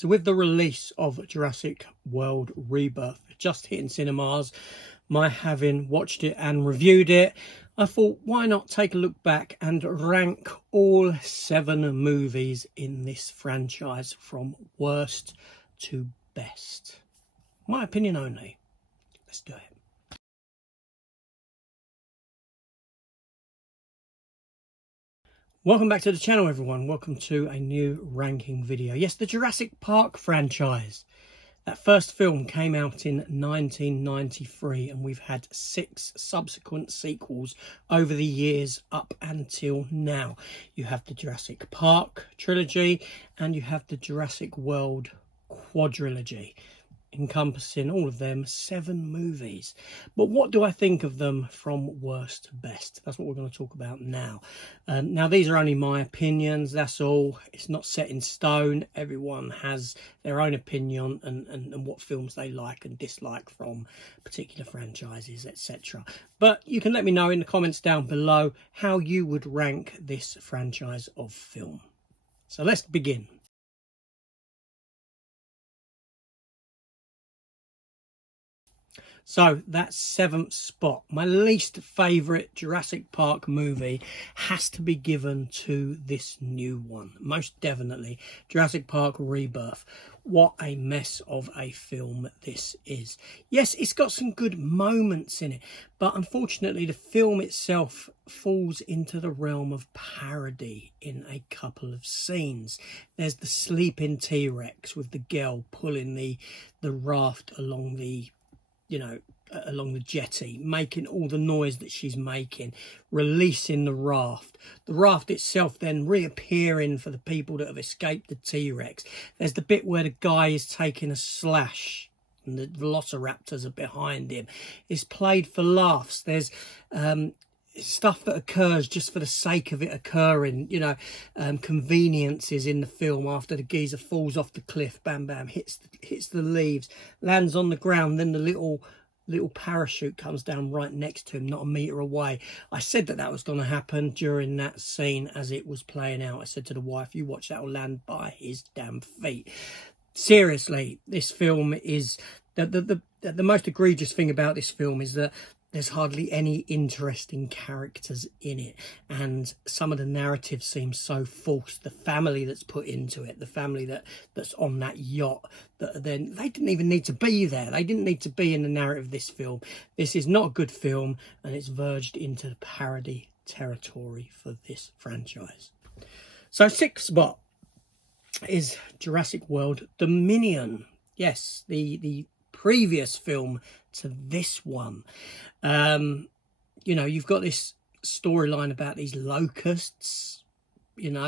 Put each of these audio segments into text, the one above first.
So with the release of Jurassic World Rebirth just hitting cinemas, my having watched it and reviewed it, I thought, why not take a look back and rank all 7 movies in this franchise from worst to best. My opinion only. Let's do it. Welcome back to the channel, everyone. Welcome to a new ranking video. Yes, the Jurassic Park franchise. That first film came out in 1993 and we've had 6 subsequent sequels over the years up until now. You have the Jurassic Park trilogy and you have the Jurassic World quadrilogy, encompassing all of them 7 movies. But what do I think of them from worst to best? That's what we're going to talk about now. Now, these are only my opinions, that's all. It's not set in stone. Everyone has their own opinion and what films they like and dislike from particular franchises, etc. But you can let me know in the comments down below how you would rank this franchise of film. So let's begin. So that 7th spot, my least favourite Jurassic Park movie, has to be given to this new one. Most definitely, Jurassic Park Rebirth. What a mess of a film this is. Yes, it's got some good moments in it, but unfortunately the film itself falls into the realm of parody in a couple of scenes. There's the sleeping T-Rex with the girl pulling the raft along the along the jetty, making all the noise that she's making, releasing the raft itself then reappearing for the people that have escaped the T-Rex. There's the bit where the guy is taking a slash and the velociraptors are behind him. It's played for laughs. There's stuff that occurs just for the sake of it occurring, conveniences in the film. After the geezer falls off the cliff, bam bam, hits the leaves, lands on the ground, then the little parachute comes down right next to him, not a meter away. I said that was going to happen during that scene as it was playing out. I said to the wife, you watch, that will land by his damn feet. Seriously, this film is the most egregious thing about this film is that there's hardly any interesting characters in it, and some of the narrative seems so forced. The family that's put into it, the family that's on that yacht, that then they didn't even need to be there. They didn't need to be in the narrative of this film. This is not a good film, and it's verged into the parody territory for this franchise. So 6th spot is Jurassic World Dominion. Yes, the previous film to this one. You've got this storyline about these locusts, it's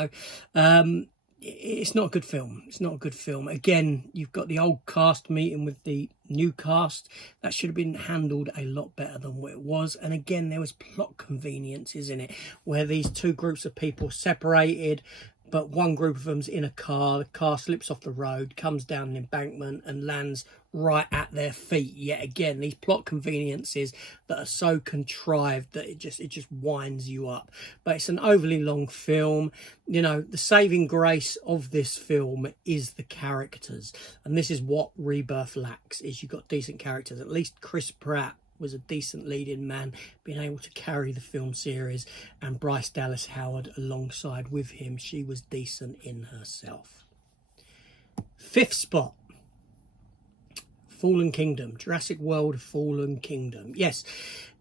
not a good film. It's not a good film. Again, you've got the old cast meeting with the new cast. That should have been handled a lot better than what it was. And again, there was plot conveniences in it where these 2 groups of people separated, but one group of them's in a car. The car slips off the road, comes down an embankment and lands right at their feet. Yet again, these plot conveniences that are so contrived that it just winds you up. But it's an overly long film. The saving grace of this film is the characters, and this is what Rebirth lacks. Is you've got decent characters. At least Chris Pratt was a decent leading man, being able to carry the film series, and Bryce Dallas Howard alongside with him, she was decent in herself. 5th spot, Fallen Kingdom, Jurassic World Fallen Kingdom. Yes,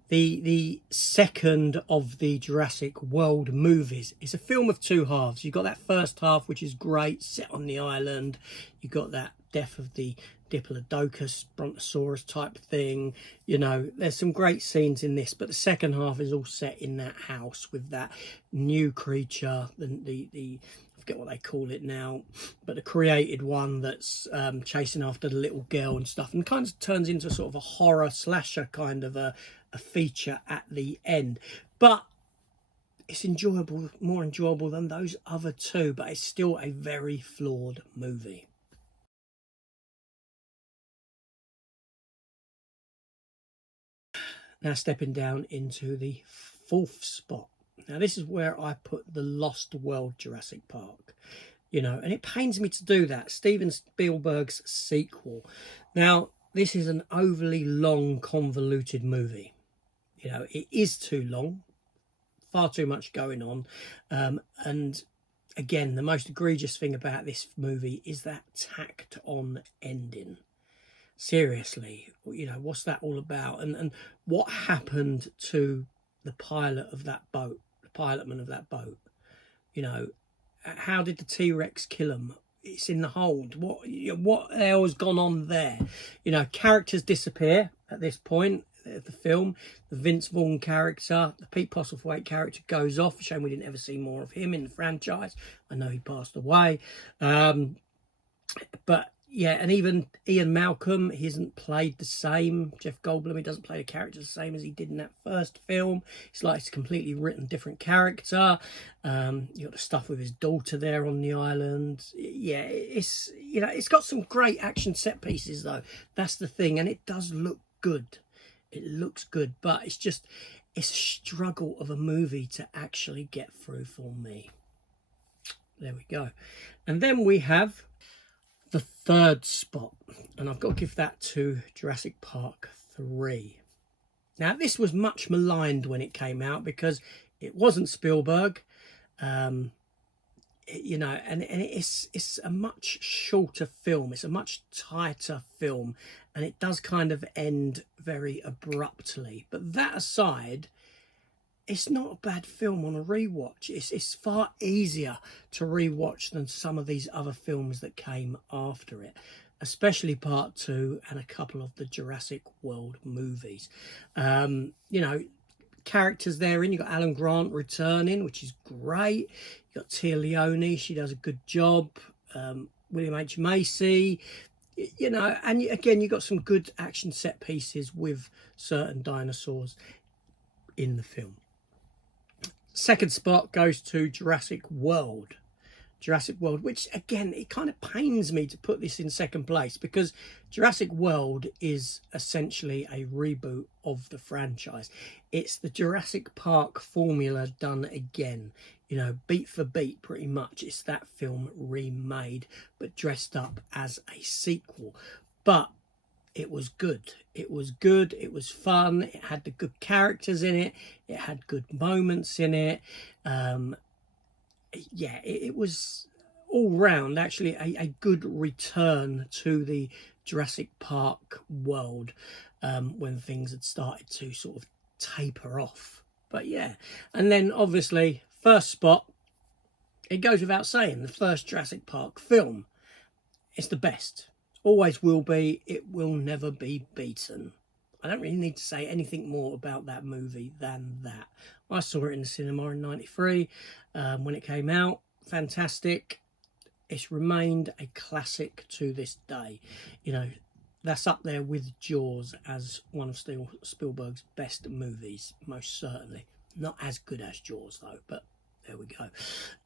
the second of the Jurassic World movies. It's a film of 2 halves. You've got that first half, which is great, set on the island. You've got that death of the Diplodocus brontosaurus type thing. There's some great scenes in this, but the second half is all set in that house with that new creature, the I forget what they call it now, but the created one that's chasing after the little girl and stuff, and kind of turns into sort of a horror slasher kind of a feature at the end. But it's enjoyable, more enjoyable than those other 2, but it's still a very flawed movie. Now stepping down into the 4th spot. Now this is where I put the Lost World Jurassic Park. you know, and it pains me to do that. Steven Spielberg's sequel. Now, this is an overly long, convoluted movie. You know, it is too long, far too much going on. And again, the most egregious thing about this movie is that tacked on ending. Seriously, you know, what's that all about? And what happened to the pilot of that boat, the pilotman of that boat? You know, how did the T-Rex kill him? It's in the hold. What the hell has gone on there? You know, characters disappear at this point of the film. The Vince Vaughn character, the Pete Postlethwaite character goes off. Shame we didn't ever see more of him in the franchise. I know he passed away. But yeah, and even Ian Malcolm, he isn't played the same. Jeff Goldblum, he doesn't play the character the same as he did in that first film. It's like it's a completely written different character. You got the stuff with his daughter there on the island. Yeah, it's, you know, it's got some great action set pieces though. That's the thing, and it does look good. It looks good, but it's a struggle of a movie to actually get through for me. There we go. And then we have the third spot, and I've got to give that to Jurassic Park 3. Now, this was much maligned when it came out because it wasn't Spielberg, you know, and it's a much shorter film. It's a much tighter film, and it does kind of end very abruptly. But that aside, it's not a bad film on a rewatch. It's far easier to rewatch than some of these other films that came after it, especially Part 2 and a couple of the Jurassic World movies. You know, characters therein. You got Alan Grant returning, which is great. You got Tia Leone, she does a good job. William H. Macy, you know, and again, you got some good action set pieces with certain dinosaurs in the film. Second spot goes to Jurassic World. Jurassic World, which again, it kind of pains me to put this in second place because Jurassic World is essentially a reboot of the franchise. It's the Jurassic Park formula done again, you know, beat for beat pretty much. It's that film remade but dressed up as a sequel. But it was good. It was good. It was fun. It had the good characters in it. It had good moments in it. Yeah, it was all round actually a good return to the Jurassic Park world when things had started to sort of taper off. But yeah, and then obviously first spot, it goes without saying, the first Jurassic Park film. It's the best. Always will be. It will never be beaten. I don't really need to say anything more about that movie than that. I saw it in the cinema in '93 when it came out. Fantastic. It's remained a classic to this day. You know, that's up there with Jaws as one of Spielberg's best movies, most certainly. Not as good as Jaws though, but there we go.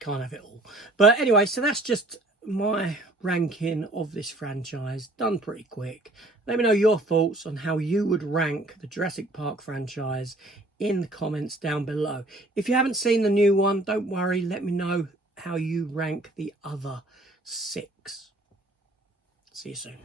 Can't have it all. But anyway, so that's just my ranking of this franchise, done pretty quick. Let me know your thoughts on how you would rank the Jurassic Park franchise in the comments down below. If you haven't seen the new one, don't worry, let me know how you rank the other 6. See you soon.